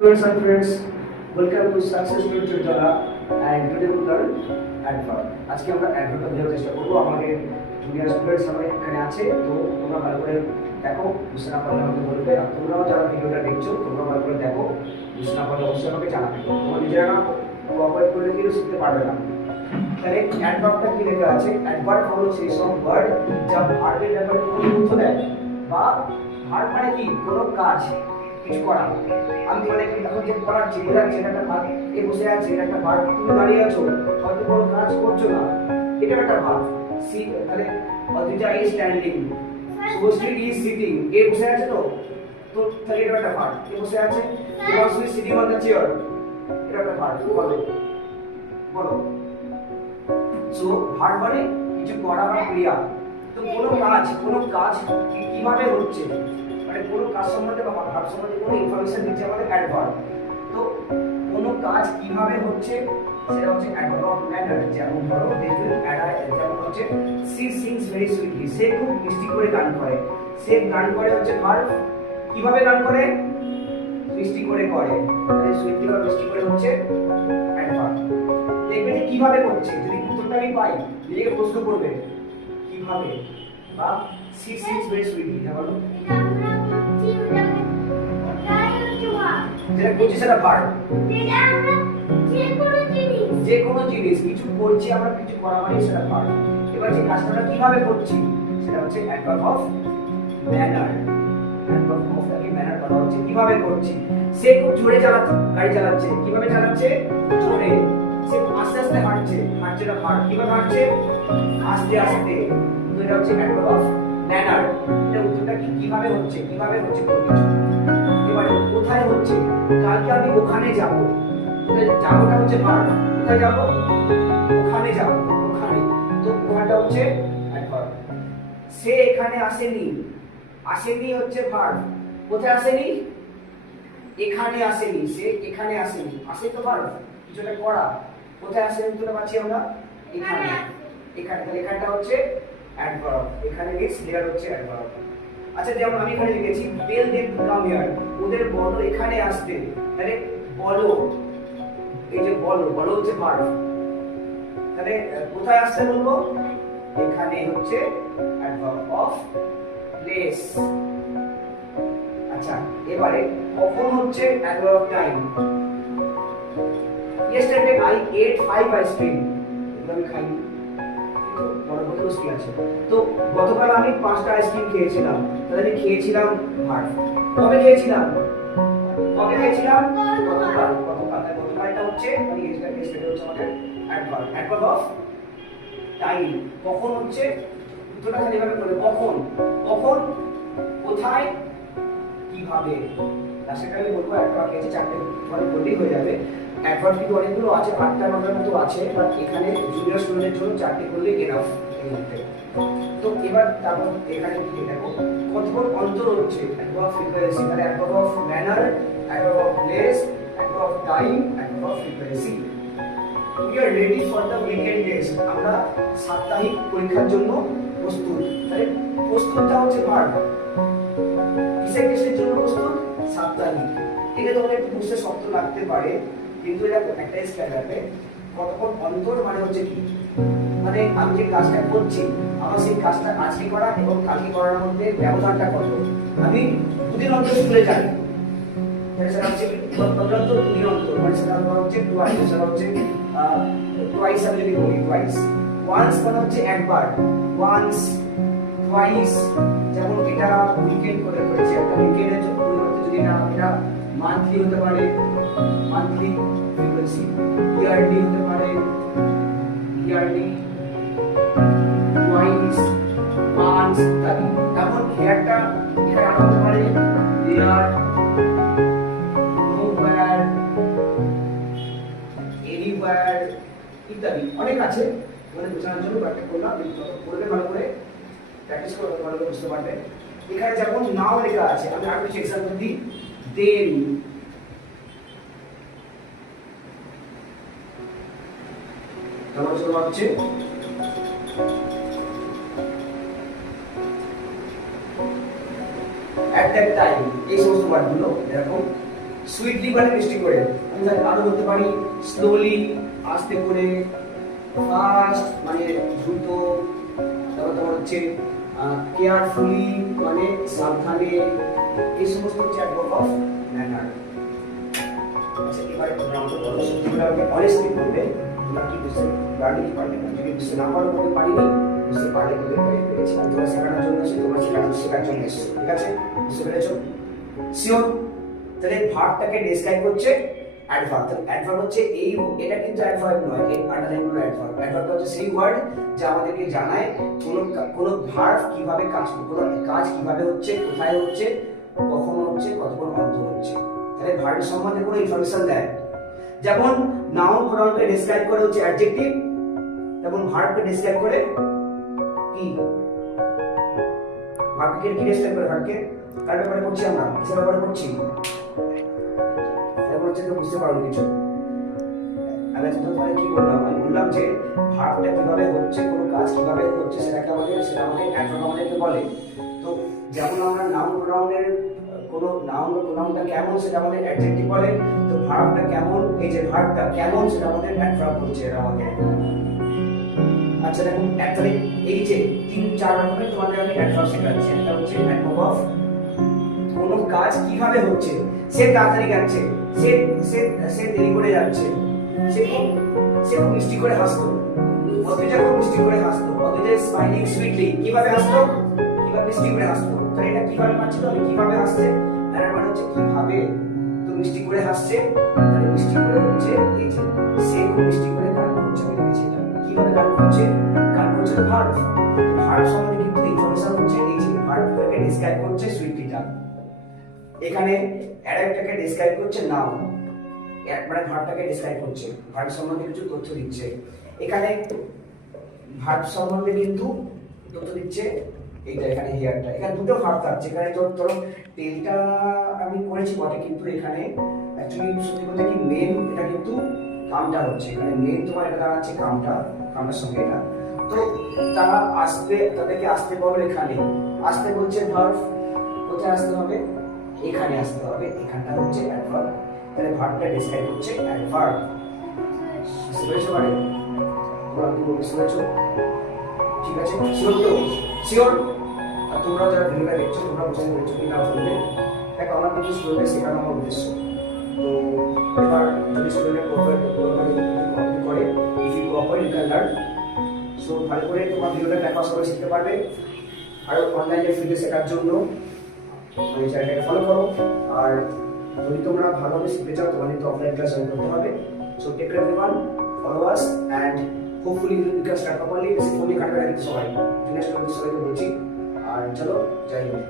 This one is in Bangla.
Students and friends, welcome to Successful Tutorial and today we learn adverb. আজকে আমরা adverb বোঝার চেষ্টা করব। আমাদের জুনিয়র স্টুডেন্টস আমরা এখানে আছে, তো তোমরা ভালো করে দেখো, বুঝতে না পারলে আমাকে বলবে। আর তোমরাও যারা ভিডিওটা দেখছো তোমরা ভালো করে দেখো, বুঝতে না পারলে অবশ্যই আমাকে জানাবে। তোমরা নিজেরা না কোঅপারেট করলে কিন্তু শিখতে পারবে না। তাহলে অ্যাডভার্বটা কি লেখা আছে? অ্যাডভার্ব হলো সেই সব ওয়ার্ড যা ভার্বের ব্যাপারে কোনো তথ্য দেয়, বা ভার্ব মানে কি কোনো কাজ কিছু করা। আমি মানে এখন যে পড়াচ্ছি বোঝাচ্ছি, এটা একটা ভার্ব, এ বসে আছে, এটা একটা ভার্ব। তুমি দাঁড়িয়ে আছো, হয়তো কোনো কাজ করছো না, এটা একটা ভার্ব। সি তাহলে Adrija is standing, Subhashree is sitting, এ বসে আছে, তো তো তাহলে এটা একটা ভার্ব। এ বসে আছে, Debanshu is sitting on the chair, এটা একটা ভার্ব। বলো বলো। সো ভার্ব মানে কিছু করা বা ক্রিয়া। তো কোনো কাজ কিভাবে হচ্ছে, মানে কোনো কাজ সম্বন্ধে বা ভার্ব সম্বন্ধে কোনো ইনফরমেশন দিচ্ছে আমাদের অ্যাডভার্ব। তো কোনো কাজ কিভাবে হচ্ছে সেটা হচ্ছে অ্যাডভার্ব অফ ম্যানার। যেমন ধরো দেখবে যেমন হচ্ছে সি সিংস ভেরি সুইটলি, সে খুব মিষ্টি করে গান করে। সে গান করে হচ্ছে ভার্ব। কিভাবে গান করে? মিষ্টি করে করে, তাহলে সুইটলি বা মিষ্টি করে হচ্ছে অ্যাডভার্ব। দেখবে যে কিভাবে করছে, যদি উত্তরটা আমি পাই নিজেকে প্রশ্ন করবে কিভাবে, বা সি সিংস ভেরি সুইটলি। হ্যাঁ বলো, যেটা করছি সেটা ভার্ব। যে কোনো জিনিস কিছু করছি আমরা, কিছু করা মানে সেটা ভার্ব। এবার যে কাজটা আমরা কিভাবে করছি সেটা হচ্ছে adverb of manner. Adverb of কি ম্যানার বলা হচ্ছে কিভাবে করছি। সে খুব জোরে গাড়ি চালাচ্ছে, কিভাবে চালাচ্ছে? জোরে। সে আস্তে আস্তে হাঁটছে, হাঁটছেটা ভার্ব। কিভাবে হাঁটছে? আস্তে আস্তে। তো এটা হচ্ছে অ্যাডভার্ব অফ ম্যানার। এটা উত্তরটা কি কিভাবে হচ্ছে, কিভাবে হচ্ছে কোনো কিছু। এবারে কোথায় হচ্ছে? কালকে আমি ওখানে যাব, যাবোটা হচ্ছে ভার্ব। কোথায় যাব? ওখানে যাব, ওখানে। তো ওখানটা হচ্ছে অ্যাডভার্ব। সে এখানে আসেনি, আসেনি হচ্ছে ভার্ব। কোথায় আসেনি? এখানে আসেনি। সে এখানে আসেনি, আসে তো ভার্ব, কিছু একটা করা। কোথায় আসেনি উত্তরটা পাচ্ছি আমরা? এখানে। এখানে, তাহলে এখানটা হচ্ছে অ্যাডভার্ব। এখানে মিন্স হিয়ার হচ্ছে অ্যাডভার্ব। আচ্ছা, যেমন আমি এখানে লিখেছি tell them to come here, ওদের বলো এখানে আসতে। তাহলে বলো, এই যে বলো, বলো হচ্ছে ভার্ব। তাহলে কোথায় আসতে বলবো? এখানে হচ্ছে অ্যাডভার্ব অফ প্লেস। আচ্ছা, এবারে কখন হচ্ছে adverb of time. yesterday I ate 5 ice cream, আমি খাইনি, কিন্তু বড় বড় কি আছে। তো গতকাল আমি 5টা আইসক্রিম খেয়েছিলাম, তাহলে আমি খেয়েছিলাম ভার্ব। কবে খেয়েছিলাম? কবে খেয়েছিলাম? গতকাল। গতকালটা হচ্ছে মানে yesterday হচ্ছে আমাদের অ্যাডভার্ব। Adverb of time. কখন হচ্ছে উত্তরটা খালি ভাবে বলে কখন, কখন, কোথায়, কিভাবে। সেটা আমি বলবো একটা পেজে 4টে মানে বললেই হয়ে যাবে। অ্যাডভার্ব কিন্তু অনেকগুলো আছে, 8টা 9টার মতো আছে, বাট এখানে জুনিয়র স্টুডেন্টের জন্য 4টে করলে এনাফ এই মুহূর্তে। তো এবার তারপর এখানে কি দেখো কতক্ষণ অন্তর হচ্ছে অ্যাডভার্ব অফ ফ্রিকোয়েন্সি। মানে adverb of manner, adverb of place, adverb of time, adverb of frequency. We are ready for the weekend test, আমরা সাপ্তাহিক পরীক্ষার জন্য প্রস্তুত। তাহলে প্রস্তুতটা হচ্ছে ভার্ব। কিসের টেস্টের জন্য প্রস্তুত? সাপ্তাহিক। এটা তোমাদের একটু বুঝতে শক্ত লাগতে পারে, কিন্তু এটা একটা স্কেল রাখবে। কতক্ষণ অন্তর মানে হচ্ছে কি, মানে আমি যে কাজটা করছি আমার সেই কাজটা আজকে করা এবং কালকে করার মধ্যে ব্যবধানটা কত। আমি দুদিন অন্তর স্কুলে যাই, সেটা হচ্ছে অত্যন্ত নিরন্তর, মানে সেটা হচ্ছে টুয়াইস। সেটা হচ্ছে টুয়াইস আমি যদি বলি টুয়াইস। ওয়ান্স মানে হচ্ছে একবার, ওয়ান্স, টুয়াইস। যেমন এটা উইকেন্ড করে করেছি, একটা উইকেন্ডের পরিবর্তে যদি না এটা মান্থলি হতে পারে, মান্থলি ফ্রিকোয়েন্সি, ইয়ারলি হতে পারে, ইয়ারলি, টুয়াইস, ওয়ান্স ইত্যাদি। তারপর হেয়ারটা এখানে আনা হতে পারে দেয়ার, নোহোয়্যার, এনিওয়্যার ইত্যাদি। অনেক আছে, মানে বোঝানোর জন্য ব্যাখ্যা করলাম। পড়লে ভালো করে প্র্যাকটিস করে ভালো করে বুঝতে পারবে। এখানে যেমন নাও লেখা আছে, আমি আরো কিছু এক্সাম্পল দিই। দেন, তারপর শুরু হচ্ছে at that time, এই সমস্ত ওয়ার্ডগুলো এরকম সুইটলি মানে মিষ্টি করে। আমি তাহলে আরো বলতে পারি স্লোলি, আস্তে করে, ফাস্ট মানে দ্রুত, তারপর তোমার হচ্ছে কেয়ারফুলি মানে সাবধানে, এই সমস্ত হচ্ছে অ্যাডভার্ব অফ ম্যানার। আচ্ছা এবারে তোমরা আমাকে বলো, তোমরা আমাকে অনেস্টলি বলবে তোমরা কি বুঝতে পারলে কি পারলে না। যদি বুঝতে না পারো বলতে পারিনি, বুঝতে পারলে বলতে পেরেছি। আর তোমরা শেখানোর জন্য এসে তোমরা শেখার জন্য এসছো, ঠিক আছে? বুঝতে পেরেছো? শিওর? তাহলে ভার্বটাকে ডেসক্রাইব করছে অ্যাডভার্ব। তাহলে অ্যাডভার্ব হচ্ছে এই, এটা কিন্তু অ্যাডভার্ব নয়, এই আন্ডারলাইন হলো অ্যাডভার্ব। অ্যাডভার্ব হচ্ছে সেই ওয়ার্ড যা আমাদেরকে জানায় কোন ভার্ব কিভাবে কাজ করে, কোন কাজ কিভাবে হচ্ছে, কোথায় হচ্ছে, কখন হচ্ছে, কতক্ষণ অন্তর হচ্ছে। তাহলে ভার্বের সম্বন্ধে কোনো ইনফরমেশন দেয়। যেমন নাউন প্রোনাউনকে ডেসক্রাইব করে হচ্ছে অ্যাডজেক্টিভ, তেমন ভার্বকে ডেসক্রাইব করে কি? ভার্বকে কি ডেসক্রাইব করে? ভার্বকে কার ব্যাপারে পড়ছি আমরা? কিসের ব্যাপারে পড়ছি? এটা বলছে তো বুঝতে পারো কিছু। আমি তোমাদের কি বললাম? আমি বললাম যে ভার্বটা কিভাবে হচ্ছে, কোন কাজ কিভাবে হচ্ছে সেটা আমাদের অ্যাডভার্ব আমাদেরকে বলে। তো যেমন আমরা নাউন প্রোনাউনের কোনো নাউন বা প্রোনাউনটা কেমন সেটা আমাদের অ্যাডজেক্টিভ বলে, তো ভার্বটা কেমন, এই যে ভার্বটা কেমন সেটা আমাদের অ্যাডভার্ব বলছে এটা আমাদের। আচ্ছা দেখো অ্যাকচুয়ালি এই যে 3-4 রকমের তোমাদের আমি অ্যাডভার্ব শেখাচ্ছি। একটা হচ্ছে অ্যাডভার্ব অফ কোন কাজ কিভাবে হচ্ছে, সে তাড়াতাড়ি যাচ্ছে, সে সে সে দেরি করে যাচ্ছে, সে খুব মিষ্টি করে হাসতো, অতীজা খুব মিষ্টি করে হাসতো, অতীজা স্মাইলিং সুইটলি, কিভাবে হাসতো, কিভাবে মিষ্টি করে হাসতো। তো এটা কিভাবে পাচ্ছি তো, কিভাবে হাসছে, আর মানে হচ্ছে কিভাবে, তো মিষ্টি করে হাসছে, তাহলে মিষ্টি করে হচ্ছে এই যে সে খুব মিষ্টি করে গান করছে, আমি লিখেছি এটা। কিভাবে গান করছে? গান করছে তো ভার্ব। ভার্ব সম্বন্ধে কিন্তু ইনফরমেশন হচ্ছে এই যে ভার্বটাকে ডেসক্রাইব করছে সুইটলিটা। এখানে অ্যাডাপ্টটাকে ডেসক্রাইব করছে নাউন, মানে ভার্বটাকে ডেসক্রাইব করছে, ভার্ব সম্বন্ধে কিছু তথ্য দিচ্ছে। এখানে ভার্ব সম্বন্ধে কিন্তু তথ্য দিচ্ছে এইটা, এখানে হিয়ারটা, এখানে দুটো ভার্ব থাকছে। এখানে তো ধরো টেলটা আমি করেছি বটে, কিন্তু এখানে অ্যাকচুয়ালি সত্যি বলতে কি মেন এটা কিন্তু কামটা হচ্ছে, এখানে মেন তোমার এটা দাঁড়াচ্ছে কামটার সঙ্গে এটা। তো তারা আসবে, তাদেরকে আসতে বলো, এখানে আসতে বলছে ভার্ব, কোথায় আসতে হবে? এখানে আসতে হবে, এখানটা হচ্ছে অ্যাডভার্ব। তাহলে ভার্বটা ডেসক্রাইব করছে অ্যাডভার্ব। বুঝতে পেরেছো? মানে তোমরা কি বুঝতে পেরেছো? ঠিক আছে, শিওর তো? শিওর? আর তোমরা যারা ভিডিওটা দেখছো তোমরা বুঝতে পেরেছো কি না বলবে? দেখো আমার কিন্তু স্টুডেন্টদের শেখানো আমার উদ্দেশ্য। তো এবার যদি স্টুডেন্টের কমপ্লিট করে, if you cooperate you can learn. So ভালো করে তোমার ভিডিওটা দেখা সবাই শিখতে পারবে। আর অনলাইনে ফ্রিতে শেখার জন্য এই চ্যানেলটাকে ফলো করো। আর যদি তোমরা ভালোভাবে শিখতে চাও তোমাদের তো অফলাইন ক্লাস জয়েন করতে হবে। So take care everyone, follow us and hopefully you can start properly. Basic ফোনে কাটবে না কিন্তু সবাই, জিনিসটা সবাইকে বলছি। আর চলো, জয় হিন্দ।